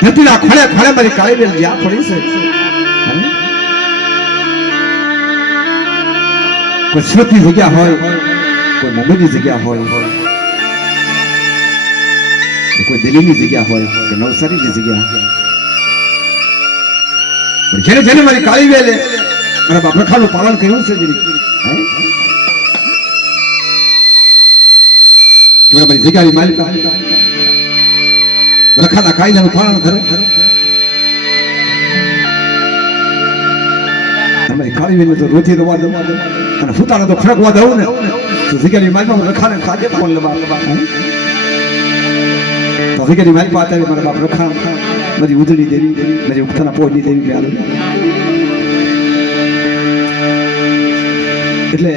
ધરતીના ખોળે ખોળે મારી કાળી બેલ જ્યાં પડી છે કોઈ સુરતની જગ્યા હોય કોઈ મુંબઈની જગ્યા હોય કોઈ દિલ્હીની જગ્યા હોય કે નવસારીની જગ્યા પણ જેને જેને મારી કાળી બેલે મારા બાપ રખાનું પાલન કર્યું છે મારી જગ્યાની માલિક રખાના કાયદાનું પાલન કરે તમારી કાળી બેન તો રોથી રવા દઉં અને ફૂતાનો તો ફરકવા દઉં ને તો જગ્યાની માલિક રખાને ખાધે પણ લબા તો જગ્યાની માલિક પાસે મારા બાપ રખા મારી ઉજળી દેવી મારી ઉઠાના પોજની દેવી આવે એટલે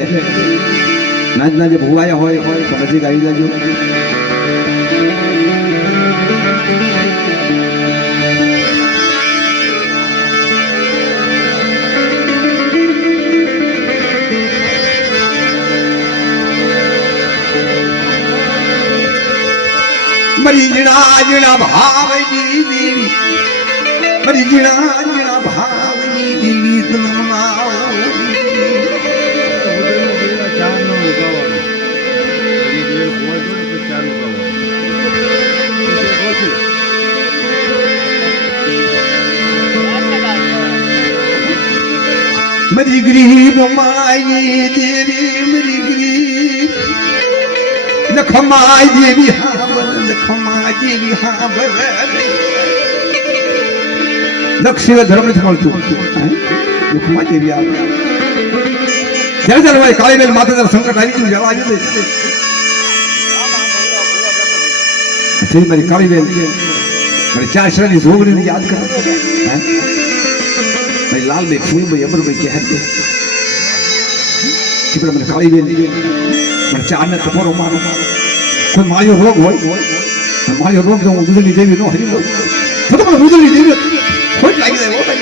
નાજના જે ભુવાયા હોય તો નજીક આવી જાજો મરી જીણા ભાવની દેવી મરી જીણા ભાવની દેવી મરી ગરીબ માઈ દેવી મરી ગરીબ લખમાઈ દેવી લખમાઈ દેવી લક્ષ્ય ધર્મ નથી મળતું લખમાઈ દેવી આવે જ્યારે જ્યારે ભાઈ કાળી બેલ માતા સંકટ આવી ગયું જવા જશે મારી કાળી બેલ મારી ચાર શ્રેણી જોગડીને યાદ કરો ભાઈ લાલભાઈ ફૂલભાઈ અમરભાઈ કહેત કે મને કાળી બેલ મને ચારને ટપોરો મારો કોઈ માળિયો રોગ હોય માળિયો રોગ હું દૂધની દેવી નો હરી લઉં તો મને દૂધની દેવી ખોટ લાગી જાય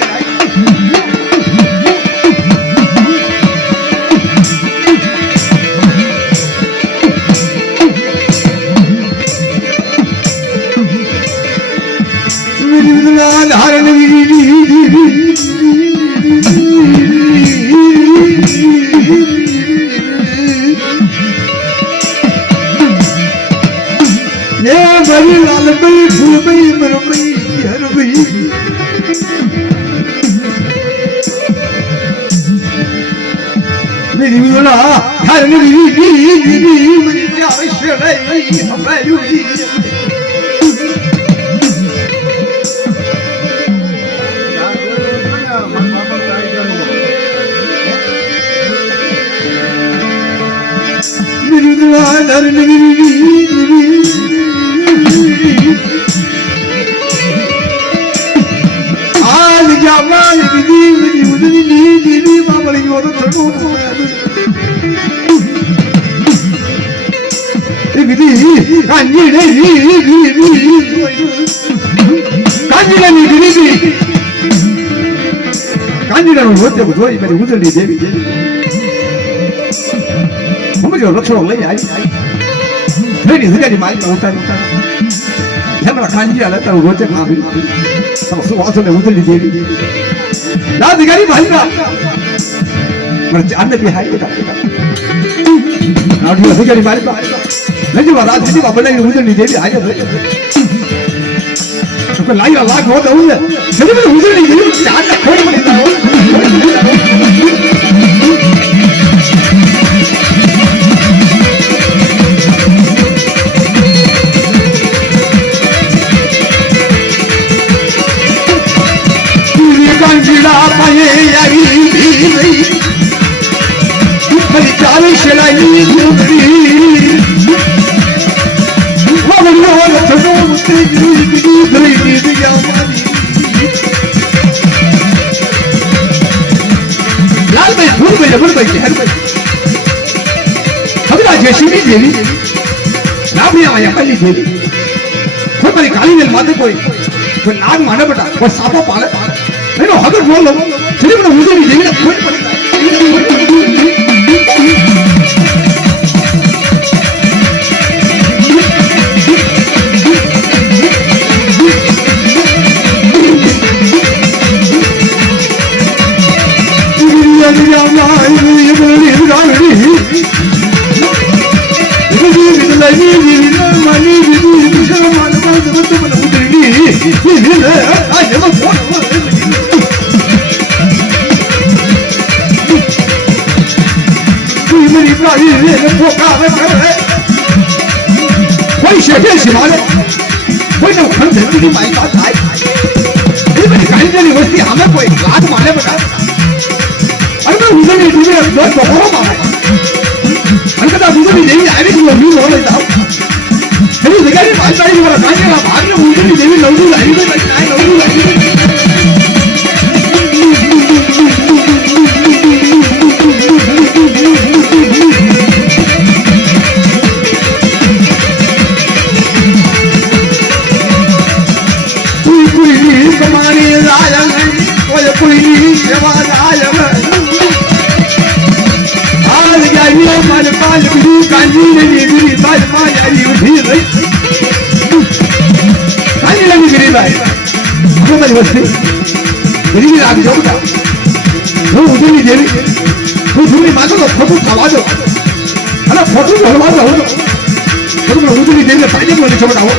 રક્ષણો લઈ આવી માલિક ઉતારી કાંજી હાલે તારું રોચક શું વાસો ને ઉતરી દેવી ના દિગારી માલિક મને બી હાઈ અધિકારી માલિક નથી રાજજી બનાવી ઉતરી દેવી હાજર લાગ્યા લાખ હોત હું ને ઉતરી દેવી ખોટ મળી કોઈ નાગ માને બેટા કોઈ સાપો પાલે એનો હગર બોલો છેલ્લે મને ઉજળી દેવી કોઈ પડી શેઠે શિવાલે કોઈનો ખંડ ધરતીની માયકા થાય એ બધી કાંઈની વસ્તી અમે કોઈ લાત માને બધા અને ઉદયની દીવે દોર બહોરો મારે અને કદાચ ઉદયની દેવી આવી ગયો મી હોલે જાવ એની જગ્યાએ માતાજી વાળા કાંઈના ભાગને ઉદયની દેવી નવનું આવી ગઈ આ નવનું આવી ગઈ ગરીબી રાખ જવું હું ઉદયની દેવી હું જૂની માગો તો ખોટું થવા દો અને ખોટું ભરવા દો હું ઉદયની દેવીને પાણી મને છોડાવો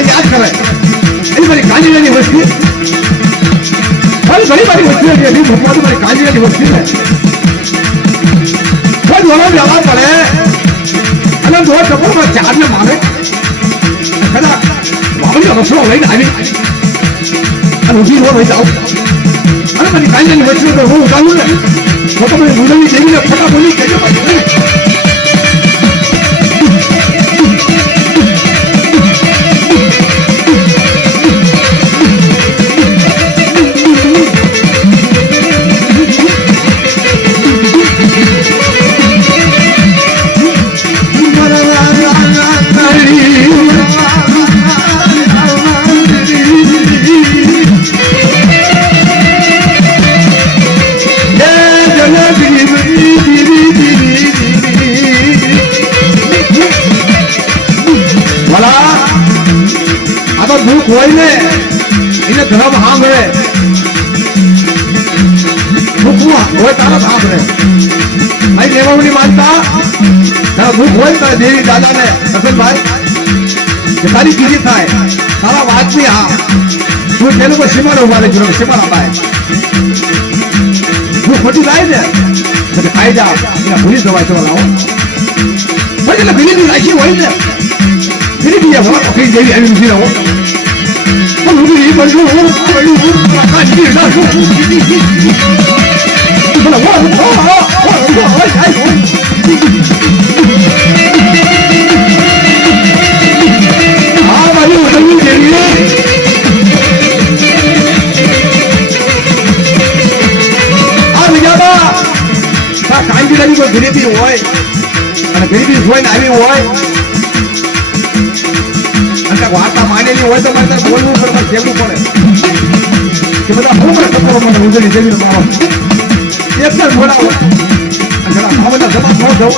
યાદ કરે એ મારી કાંજીની વસ્તી ઘણી મારી વસ્તી મારી કાંજીની વસ્તી ને કોઈ દોડો જવા પડે અને દોડ ટપોરમાં ચારને મારે કદાચ વાવડીનો રસોડો લઈને આવી અને ઊભી રહી જાઉં અને મારી કાંજીની વસ્તી હું ઉઠાવું ને તો તમે મુરલી દેવીને ફટા બોલી કહેજો દુઃખ હોય ને એને ધર્મ સાંભળે દુઃખ હોય તારા સાંભળે અહીં લેવાની માનતા તારા દુઃખ હોય તારા દેવી દાદાને રસનભાઈ કે તારી કીધી થાય તારા વાતની હા તું તેનું કોઈ સીમાડો ઉભા રહી ગયો સીમાડા ભાઈ હું ખોટી થાય ને એટલે ખાઈ જા એને ભૂલી જવાય તો લાવો એટલે ભીલી રાખી હોય ને ભીલી બીજા ભલા પકડી જેવી આવી નથી રહો ગરીબી હોય અને ગરીબી હોય ને આવી હોય વાર્તા માનેલી હોય તો મારે બોલવું પડે કહેવું પડે કે બધા બહુ મને ટકોરો મને ઉજળી દેવી મારો એક જ ઘોડા હોય અને જરા ભાવના જમા ન જવું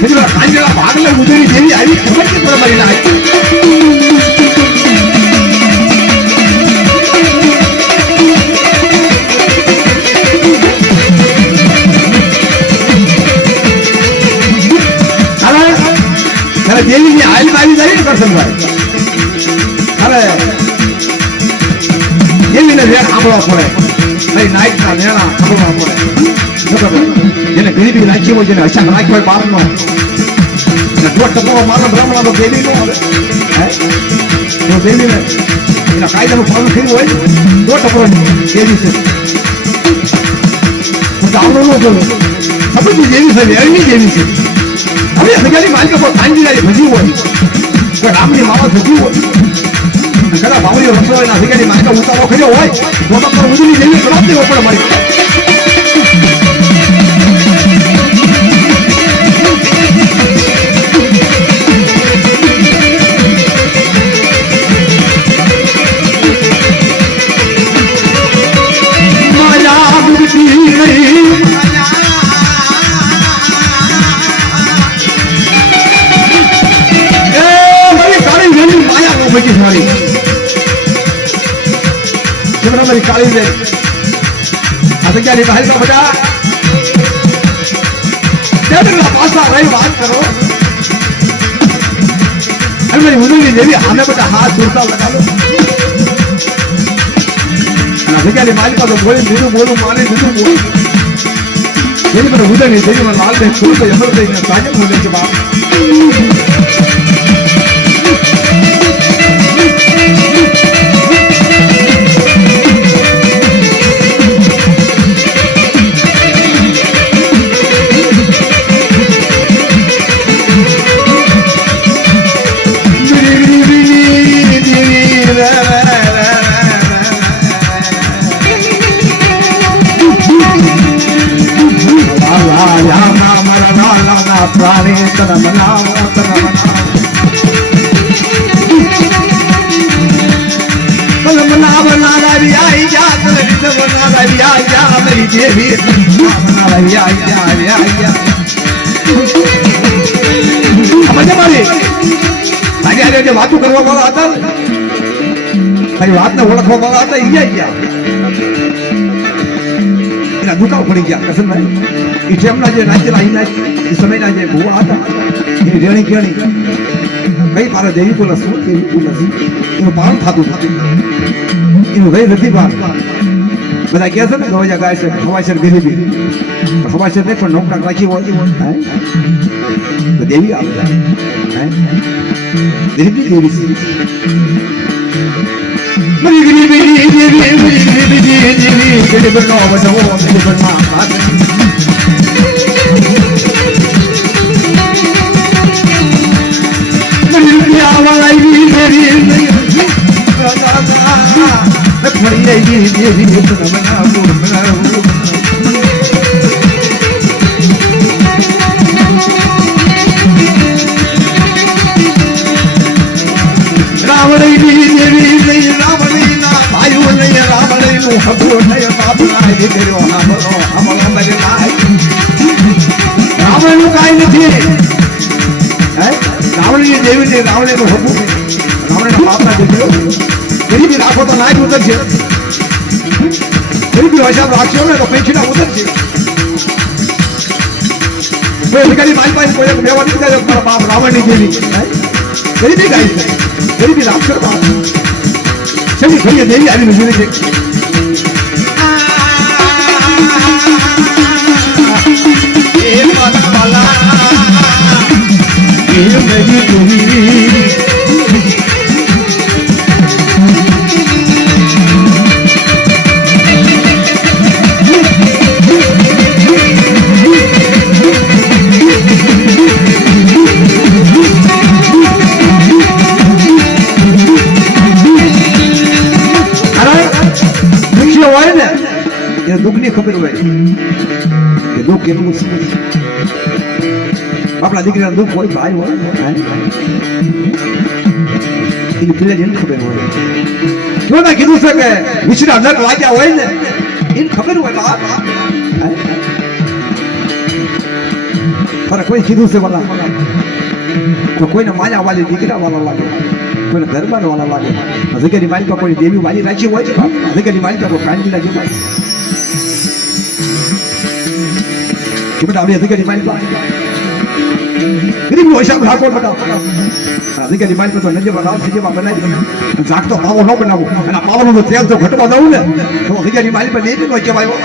એટલે કાંજેલા ભાગલે ઉજળી દેવી આવી ખબર કે પડે મારી ના દેવીની હાલ આવી જાય ને કરશનભાઈ અરે દેવીને વેણ સાંભળવા પડે નહીં નાયકના વેણા સાંભળવા પડે જેને ગરીબી રાખી હોય જેને હશાક રાખ્યો હોય બારનો દોઢ ટકો મારો બ્રાહ્મણ તો દેવી નો આવે તો દેવીને એના કાયદાનું પાલન કર્યું હોય દોઢ ટકો દેવી છે આવડો ન બોલો સબજી દેવી છે વેણની દેવી છે હવે હજારી માલિકા પર કાંજીલાની ભજી હોય કોઈ રામની માવા થતી હોય કદાચ ભાવડીઓ રસોઈના હજારી માલિકા ઉતારો કર્યો હોય તો પર ઉજળી જેવી જવાબ દેવો પડે મારી ભાગ્યશાળી જેમણે મારી કાળી દે આ જગ્યાની બહારમાં બધા તેના પાસા રહી વાત કરો અને મારી ઉદુની દેવી આમે બધા હાથ જોડતા લગાડો અને જગ્યાની માલિકા તો બોલી બીજું બોલું માને બીજું બોલું જેની મને ઉદયની દેવી મને લાલ દે ફૂલ તો અમર દઈને સાજે બોલે છે બાપ પ્રાણી તન મનાવો તન મનાવો નારાવી આઈ જા તન રીત નારાવી આઈ જા મારી દેવી નારાવી આઈ જા આઈ જા સમજે મારી આજે આજે જે વાતો કરવા વાળા હતા મારી વાતને ઓળખવા વાળા હતા ઈ ગયા એના દુકાળ પડી ગયા કસમભાઈ એ જેમના જે નાચેલા એ સમયના જે ભૂવા હતા એની રેણી કેણી કઈ પારે દેવી બોલે શું દેવી બોલે એનું પારણ થતું એનું ગઈ નથી પાર બધા કહે છે ને ગવાજા ગાય છે હવાશર ગરીબી હવાશર નહીં પણ નોકરા રાખી હોય તો દેવી આવે ગરીબી દેવી છે મારી ગરીબી દેવી ગરીબ નો બધો ગરીબ ના રાવણી દેવી રાવણી ના ભાઈઓ નહીં રાવણી નું હબો નહીં બાપ ના દીકરો રાવણ નું કાંઈ નથી રાવણી દેવી ને રાવણી નું હબું રાવણ બાપ ના દીકરો ગરીબી રાખો તો ના જ ઉતરશે ગરીબી હિસાબ રાખશો ને તો પૈસા ઉતરશે મારી પાસે કોઈ વ્યવહાર નહીં થાય મારા બાપ રાવણની દેવી ગરીબી ગાય છે ગરીબી રાખશો શેની ભાઈએ દેવી આવીને જોઈ છે દુઃખની ખબર હોય કે દુઃખ કેટલું છે આપણા દીકરીના દુઃખ હોય ભાઈ હોય એની પેલા એને ખબર હોય જોને કીધું છે કે વિષ્ણુ નર વાગ્યા હોય ને એને ખબર હોય બાપ કોઈ કીધું છે વાલા કોઈને માયા વાળી દીકરા વાળા લાગે કોઈને દરબાર વાળા લાગે અધિકારી માલિકા કોઈ દેવી વાળી રાખી હોય છે અધિકારી માલિકા કોઈ કાંડી રાખી હોય કે બેટા આપણે અધિકારી માલિકા ગરીબ નો હિસાબ રાખો બેટા અધિકારી માલિકા તો નજર બનાવ છે જેમાં બનાવી જાગતો પાવો ન બનાવો અને પાવાનો તો તેલ તો ઘટવા દઉં ને તો અધિકારી માલિકા દેવી નો કહેવાય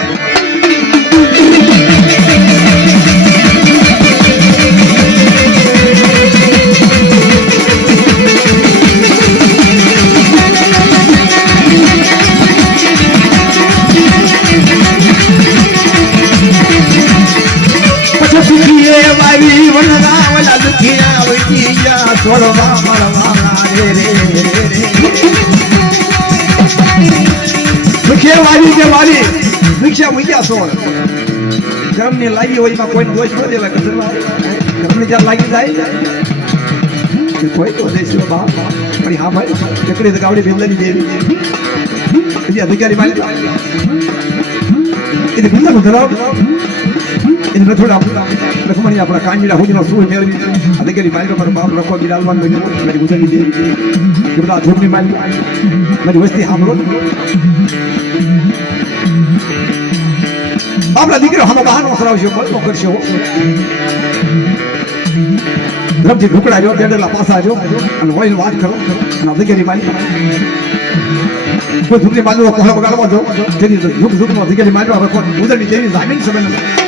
મારી વનરાવલા દુખિયા વૈયા છોડવા મળવા રે રે દુખિયા વાળી કે વાળી દુખિયા વૈયા છોડ ગરમની લાગી હોય એમાં કોઈ દોષ ન દેવાય ગરમની જ્યાં લાગી જાય કોઈ તો દેશ બાપ પણ હા ભાઈ ચકડી ગાવડી બેલની દેવી હજી અધિકારી માલિક એને ગુંડા ધરાવ એને થોડા લખમણી આપણા કાંજીડા હુજીનો સૂર મેળવી અધકેરી માલિકો પર બાપ રખો બિરાલવાન બન્યો મારી ગુજરી દેવી કે બધા ઝૂમની માલિક મારી વસ્તી સાંભળો બાપના દીકરો હમો બહાનો કરાવશો બળનો કરશો રમજી ઢુકડા જો દેડલા પાસા જો અને વહીને વાત કરો અને અધિકારી માલિક કોઈ ઝૂકની બાજુ કોહળા બગાડવા જો તેની ઝૂકનો અધિકારી માલિક રખો ઉદરની દેવી જામીન સંબંધ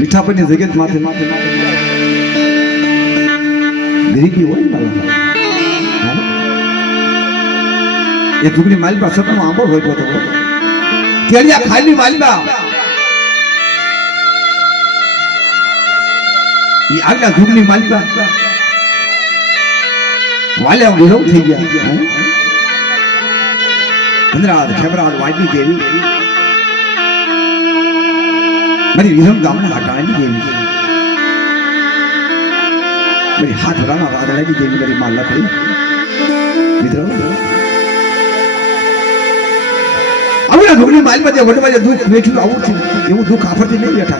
મીઠાપણની જગત માથે ગરીબી હોય ને એ ઝૂકની માલિકા સપનો આંબો હોય તો કેળિયા ખાલી માલિકા એ આગલા ઝૂકની માલિકા વાલ્યા વિરોધ થઈ ગયા અંદરાદ ખેબરાદ વાટી દેવી મારી વિરમ ગામના હાટાણી દેવી મારી હાથ રાણા વાદળાની દેવી મારી માલા કરી મિત્રો આવડા ઢોકળી માલમાં જે વડવા જે દુઃખ બેઠું આવું છે એવું દુઃખ આફરથી નહીં બેઠા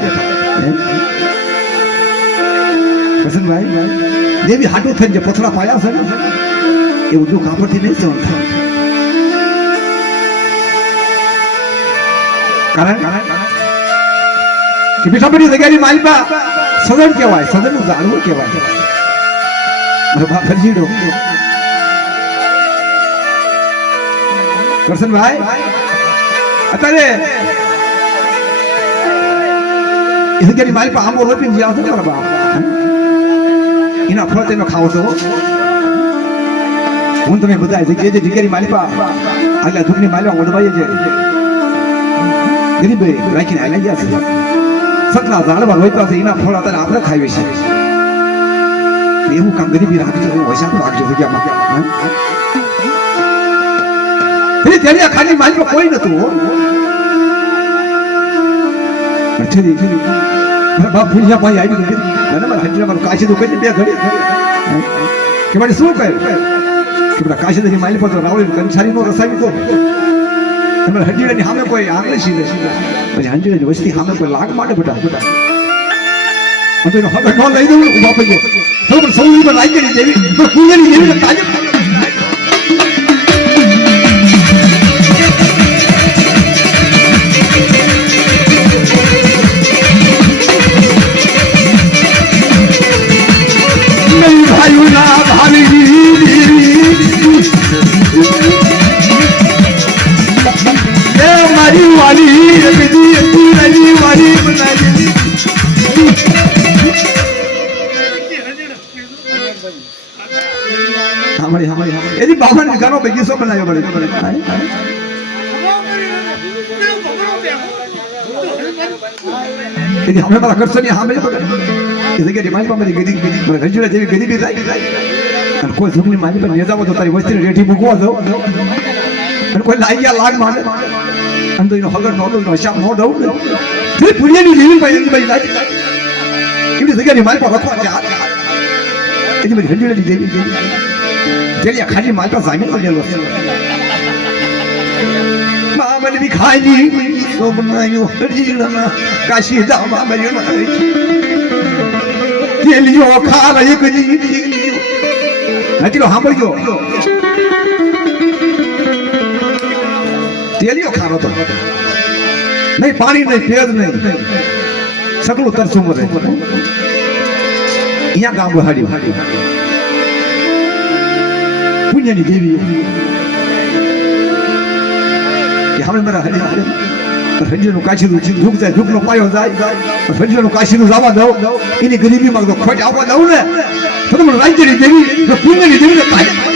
વસંતભાઈ દેવી હાટું થઈને જે પથરા પાયા છે ને એવું દુઃખ આફરથી નહીં સહન થાય કારણ કે મીઠાપણની જગ્યાની માલિકા સદન કહેવાય સદનનું જાણવું કહેવાય મારો બાપ ફરજીડો કરશનભાઈ અત્યારે એ જગ્યાની માલિકા આંબો રોપીને જે આવતો ને મારા બાપ એના ફળ તમે ખાવો છો હું તમે બધા જગ્યાએ જે જગ્યાની માલિકા આગલા ધૂપની માલિકા વડવાઈએ છે ગરીબ રાખીને આવી ગયા છે સતના ઝાડવા રોપ્યા છે એના ફળ અત્યારે આપણે ખાઈએ છીએ એવું કામ ગરીબી રાખજો હોશિયાર રાખજો જગ્યામાં ત્યારે ખાલી માલિકો કોઈ નતું બાપ ભૂલિયા ભાઈ આવી ગયું મારા હંજરા કાશી તો કઈ બે ઘડી કે મારે શું કહે કે બધા કાશી માલિક તો રાવળી કંસારી નો રસાવી તો તમારે હંજીરાની સામે કોઈ આંગળી સીધે પછી હંજીરાની વસ્તી સામે કોઈ લાગ માટે બેટા હવે ન લઈ દઉં ઉભા પડીએ તો પણ સૌની પર લાગી દેવી પણ પૂજેની દેવી તાજબ ભાઈઓના ભાવી મારી વાલી રવી વાલી બનાવી એની બાબાને ઘણો બગીચો બનાવ્યો પડે એની અમે મારા કરશની સામે એ જગ્યાએ મારી પાસે ગરીબ રંજુડા જેવી ગરીબી થાય અને કોઈ ઝૂકની મારી પર નેજાવો તો તારી વસ્તીને રેઠી મૂકવા દો અને કોઈ લાગ્યા લાગ માને અને તો એનો હગર નો દઉં હિસાબ નો દઉં તે પુણ્યની જેવી ભાઈ લાગી એવી જગ્યાની મારી પર રખવા છે એની બધી રંજુડાની જેવી જેલી ખાલી મારી પાસે જામીન કરેલો છે મામન વિખાઈ સોબનાયો હરીણા કાશી દામા મર્યો તેલિયો ખારા એક જી તેલિયો નચલો સાંભળજો તેલિયો ખારો તો નહીં પાણી નહીં તેજ નહીં સકલું તરસું મરે અહીંયા ગામ વહાડ્યું પુણ્યની દેવી કે હવે મારા હરિજનનું કાશીનું ઝૂક જાય ઝૂકનો પાયો જાય હરિજનનું કાશીનું જવા દઉં એની ગરીબીમાં તો ખોટ આવવા દઉં ને તો તમે રાજ્યની દેવી પુણ્યની દેવીને કાઢી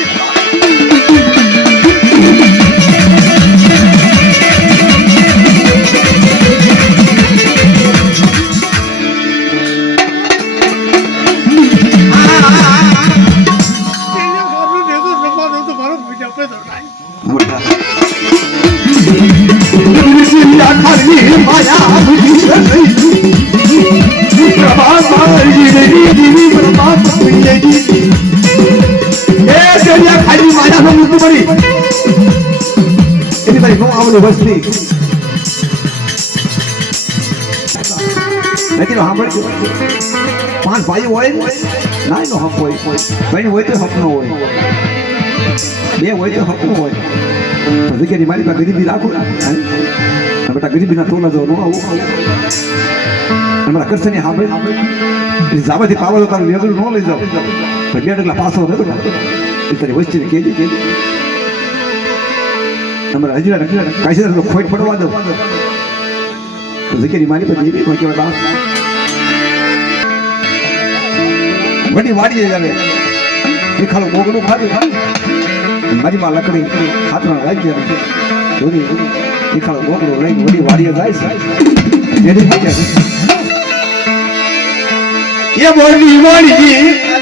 વસ્તી નથી સાંભળજો પાંચ ભાઈ હોય ના નો હક હોય ભાઈ હોય તો હક નો હોય બે હોય તો હક નો હોય જગ્યાની મારી પાસે ગરીબી રાખો બેટા ગરીબી ના તોલા જવાનું આવું અમારા કરશે ને સાંભળે જાવાથી પાવા તો તારું વેગળું ન લઈ જાવ બે ડગલા પાછો નતો એ તારી વસ્તીને કેજે અમારા હજીરા કાયદેસર ખોટ પડવા દો જગ્યાની મારી પાસે દેવી કેવાય બાપ વડી વાડીએ જાવે એ ખાલો મોગનું ખાધું મારી માં લકડી હાથમાં રાજ્ય ધોની એ ખાલો મોગનું લઈને વડી વાડીએ જાય છે એ બોલી વાડીજી